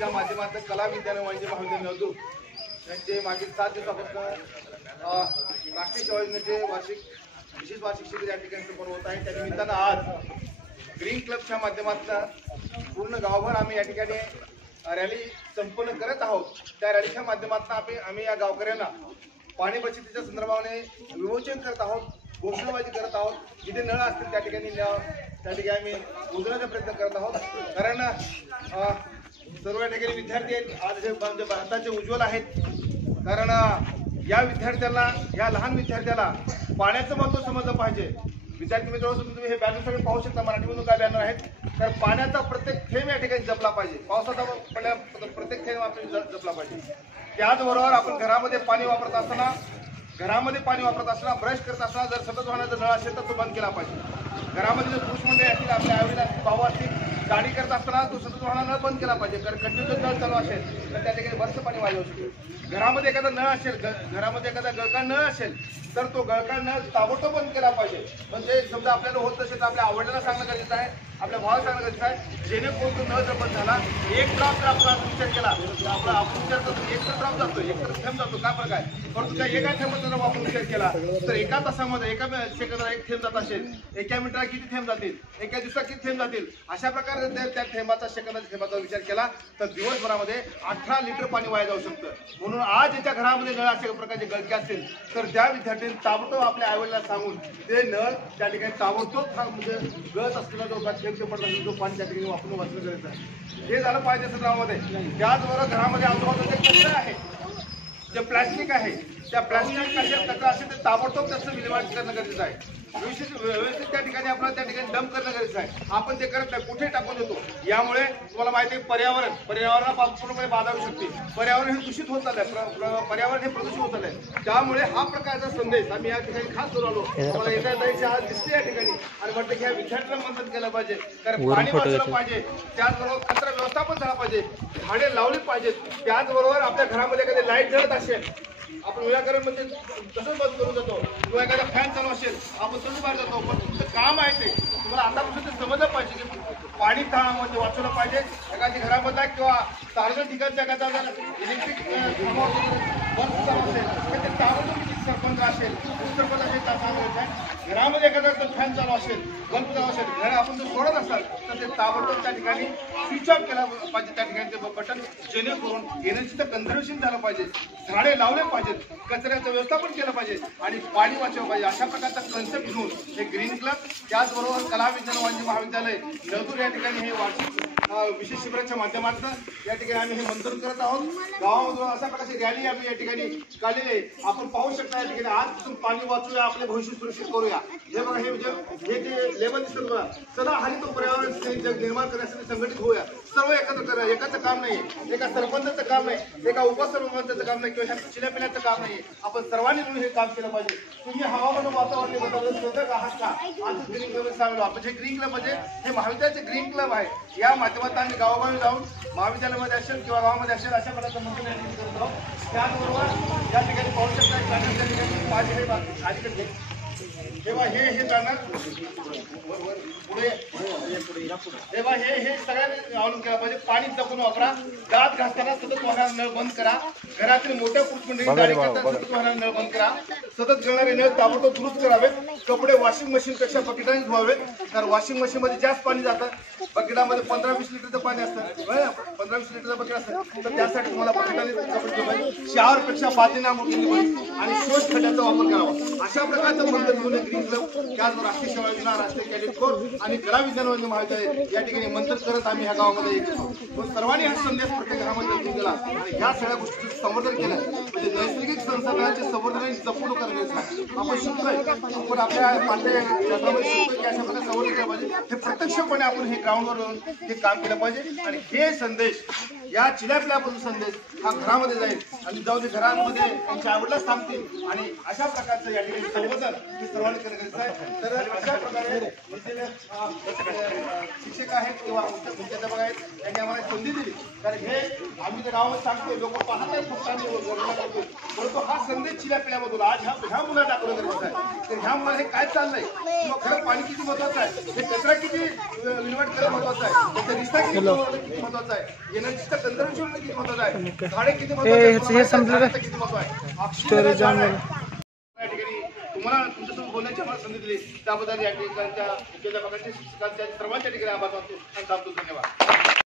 च्या माध्यमातून कला विज्ञान वाणिज्य महाविद्यालय नवदुर्ग यांचे मागील 7 दिवसापासून राष्ट्रीय सेवा योजनेचे विशेष वार्षिक शिबिर या ठिकाणी संपन्न होत आहे। त्या निमित्तानं आज ग्रीन क्लबच्या माध्यमातून पूर्ण गावभर आम्ही या ठिकाणी रॅली संपन्न करत आहोत। त्या रॅलीच्या माध्यमातून आम्ही या गावकऱ्यांना पाणी बचतीच्या संदर्भाने विमोचन करत आहोत, घोषणाबाजी करत आहोत। जिथे नळ असतील त्या ठिकाणी आम्ही उजवण्याचा प्रयत्न करत आहोत। कारण सर्व या ठिकाणी विद्यार्थी आहेत, आज हे भारताचे उज्ज्वल आहेत। कारण या विद्यार्थ्याला, या लहान विद्यार्थ्याला पाण्याचं महत्त्व समजलं पाहिजे। विद्यार्थी मित्रांनो, तुम्ही हे बॅनर सगळे पाहू शकता, मराठीमधून काय बॅनर आहेत। तर पाण्याचा प्रत्येक थेंब या ठिकाणी जपला पाहिजे, पावसाचा पडल्या प्रत्येक थेंब आपण जपला पाहिजे। त्याचबरोबर आपण घरामध्ये पाणी वापरत असताना ब्रश करत असताना जर सतत वाहनाचा नळ असेल तर तो बंद केला पाहिजे। घरामध्ये जर पुरुष मंडळी असतील, आपल्या आईला भाऊ असतील, गाडी करत असताना तो सतत वाहनाचा नळ बंद केला पाहिजे। कारण कंटिन्यू नळ चालू असेल तर त्या ठिकाणी बरंच पाणी वाया होऊ शकते। घरामध्ये एखादा नळ असेल, घरामध्ये एखादा गळका नळ असेल तर तो गळका नळ ताबडतोब बंद केला पाहिजे। म्हणजे समजा आपल्याला होत नसेल तर आपल्या आवडीला सांगणं गरजेचं आहे, आपल्या भावाला सांगणं गरजेचं आहे। जेणेकरून तो नळ जर बंद झाला, एक ड्रॉप जर आपण विचार केला तर आपला आपण विचार करतो एक तर ड्रॉप जातो, एक तर थेंब जातो, काय फरक आहे। परंतु त्या एका थेंबाचा जर आपण विचार केला तर एका तासामध्ये, एका सेकंदाला एक थेंब जात असेल, एका मिनिटाला किती थेंब जातील, एका दिवसात किती थेंब जातील। अशा प्रकारे जर त्या थेंबाचा, सेकंदाच्या थेंबाचा विचार केला तर दिवसभरामध्ये 18 लिटर पाणी वाया जाऊ शकतं। म्हणून आज ज्याच्या घरामध्ये नळ अशा प्रकारचे गळके असतील तर त्या विद्यार्थ्यांनी ताबडतोब आपल्या आईवडिलांना सांगून ते नळ त्या ठिकाणी ताबडतोब म्हणजे गळत असलेला जो थेंब पडत असेल तो पाणी त्या ठिकाणी वापरून वाचलं गरजेचं आहे। हे झालं पाहिजे सगळ्यामध्ये। त्याचबरोबर घरामध्ये आजूबाजूला जे कचरा आहे, जे प्लास्टिक आहे, त्या प्लास्टिक कचरा असेल तर ताबडतोब त्याचं विल्हेवाट करणं गरजेचं आहे। व्यवस्थित त्या ठिकाणी आपल्याला त्या ठिकाणी डंप करणं गरजेचं आहे। आपण ते करत नाही, कुठे टाकून देतो। यामुळे तुम्हाला माहिती आहे पर्यावरणाला पूर्णपणे बाधा होऊ शकते। पर्यावरण हे दूषित होत चाललंय, पर्यावरण हे प्रदूषित होत चाललंय। त्यामुळे हा प्रकारचा संदेश आम्ही या ठिकाणी खास करून आलो। मला येत्या ताईची आज दिसते या ठिकाणी आणि म्हटलं की ह्या विद्यार्थ्यांना मंथन केलं पाहिजे, कारण पाणी वाचलं पाहिजे, त्याचबरोबर कचरा व्यवस्थापन झाला पाहिजे, झाडे लावली पाहिजेत। त्याचबरोबर आपल्या घरामध्ये एखादी लाईट जळत असेल, आपण विनाकारण म्हणजे तसंच बंद करून जातो, किंवा एखादा फॅन चालू असेल आपण तसंच बाहेर जातो। पण तुमचं काम आहे ते तुम्हाला आतापासून ते समजलं पाहिजे की पाणी म्हणजे वाचवलं पाहिजे। एखादी घरामधला किंवा सार्वजनिक ठिकाणचा एखादा जर इलेक्ट्रिक बल्ब चालू असेल तर ते ताबडतोब सरपंच असेल, सरपंच असेल त्या सांगायचं आहे। घरामध्ये एखादा फॅन चालू असेल, बल्ब चालू असेल, घर आपण जर सोडत असाल तर ते ताबडतोब त्या ठिकाणी स्विच ऑफ केला पाहिजे त्या ठिकाणी ते बटन, जेणेकरून एनर्जीचं कन्झर्वेशन झालं पाहिजे, झाडे लावले पाहिजेत, कचऱ्याचं व्यवस्थापन केलं पाहिजे आणि पाणी वाचवलं पाहिजे। अशा प्रकारचा कन्सेप्ट घेऊन हे ग्रीन क्लब, त्याचबरोबर कला विज्ञान वाणिज्य महाविद्यालय नवदुर्ग या ठिकाणी हे वार्षिक विशेष शिबिराच्या माध्यमातून या ठिकाणी आम्ही हे मंथन करत आहोत। गावामधून अशा प्रकारची रॅली आम्ही या ठिकाणी काढलेली आहे। आपण पाहू शकता या ठिकाणी आजपासून पाणी वाचूया, आपले भविष्य सुरक्षित करूया। हे बघा, हे जे लेबल दिसतं बघा, सदा हरित पर्यावरण निर्माण करण्यासाठी संघटित होऊया, सर्व एकत्र करूया। एकाचं काम नाही, एका सरपंचाचं काम नाही, एका उपसरपंचाचं काम नाही, किंवा चिल्या पिण्याचं काम नाही। आपण सर्वांनी मिळून हे काम केलं पाहिजे। तुम्ही हवामान वातावरण बदल शोधक आहात का? आज ग्रीन क्लब सांगलो आपण, हे ग्रीन क्लब म्हणजे हे महाविद्यालयाचे ग्रीन क्लब आहे। या माध्यमातून आम्ही गावोगावी जाऊन महाविद्यालयामध्ये असेल किंवा गावामध्ये असेल अशा प्रकारचं मंथन करत आहोत। त्याचबरोबर या ठिकाणी पाहू शकता त्या ठिकाणी माझे हे अलीकडे तेव्हा हे बॅनर पुढे तेव्हा हे सगळ्यांनी अवलंबून केला पाहिजे। पाणी जपून वापरा, दात घासताना सतत वाहणारा नळ बंद करा, घरातील मोठ्या पुरुष मंडळी गाडी करताना सतत वाहणारा नळ बंद करा, सतत गळणारे नळ ताबडतोब दुरुस्त करावेत, कपडे वॉशिंग मशीन पेक्षा बकेटाने धुवावेत, कारण वॉशिंग मशीन मध्ये जास्त पाणी जातं। बकेटामध्ये 15-20 लिटरचं पाणी असतं, 15-20 लिटरचं बकेट असतं, तर त्यासाठी तुम्हाला बकेटाने कपडे धुवावे, शॉवर पेक्षा बादलीने आंघोळ केली पाहिजे आणि शोष खड्ड्याचा वापर करावा। अशा प्रकारचं मंथन घेऊन ग्रीन क्लब, त्याचबरोबर राष्ट्रीय सेवा योजना, राष्ट्रीय कॅडेट कोर आणि कला विज्ञान वाणिज्य महाविद्यालय या ठिकाणी मंथन करत आम्ही ह्या गावामध्ये येतो। सर्वांनी हा संदेश प्रत्येक घरामध्ये दिला आणि ह्या सगळ्या गोष्टींचं संवर्धन केलं, म्हणजे नैसर्गिक संसाधनांचे संवर्धन आणि जपणूक करण्याचं आपण शिकतोय, आपण आपल्या पाठ्यक्रमामध्ये शिकतोय की अशा प्रकारे संवर्धन केलं पाहिजे। हे प्रत्यक्षपणे आपण हे ग्राउंडवर येऊन हे काम केलं पाहिजे आणि हे संदेश, या चिल्यापिल्यापासून संदेश हा घरामध्ये जाईल आणि जाऊन घरांमध्ये त्यांच्या आवडला सांगतील आणि अशा प्रकारचं या ठिकाणी संवर्धन हे सर्वांनी करणं गरजेचं आहे। तर अशा प्रकारे शिक्षक आहेत किंवा मुख्याध्यापक आहेत, त्यांनी आम्हाला संधी दिली. कारण हे आम्ही तर गावात सांगतोय, लोक पाहत नाही फक्त आम्ही गरजेला करतोय, परंतु हा संदेश शिल्या पिढ्यामधून आज ह्या मुलाला दाखवणं गरजेचं आहे. तर ह्या मुलाला हे काय चाललंय किंवा खरं पाणी किती महत्वाचं आहे, हे कचरा किती विल्हेवाट करणं महत्वाचं आहे, त्याचा निस्तार किती महत्वाचा आहे, येण्याचं तंत्रज्ञान किती महत्वाचं आहे, झाडे किती महत्वाचं आहे, किती महत्व आहे. या ठिकाणी तुम्हाला तुमच्यासोबत बोलण्याची आम्हाला संधी दिली त्याबद्दल या ठिकाणच्या मुख्याध्यापकांच्या शिक्षकांच्या सर्वांच्या ठिकाणी आभार मानतो आणि थांबतो. धन्यवाद.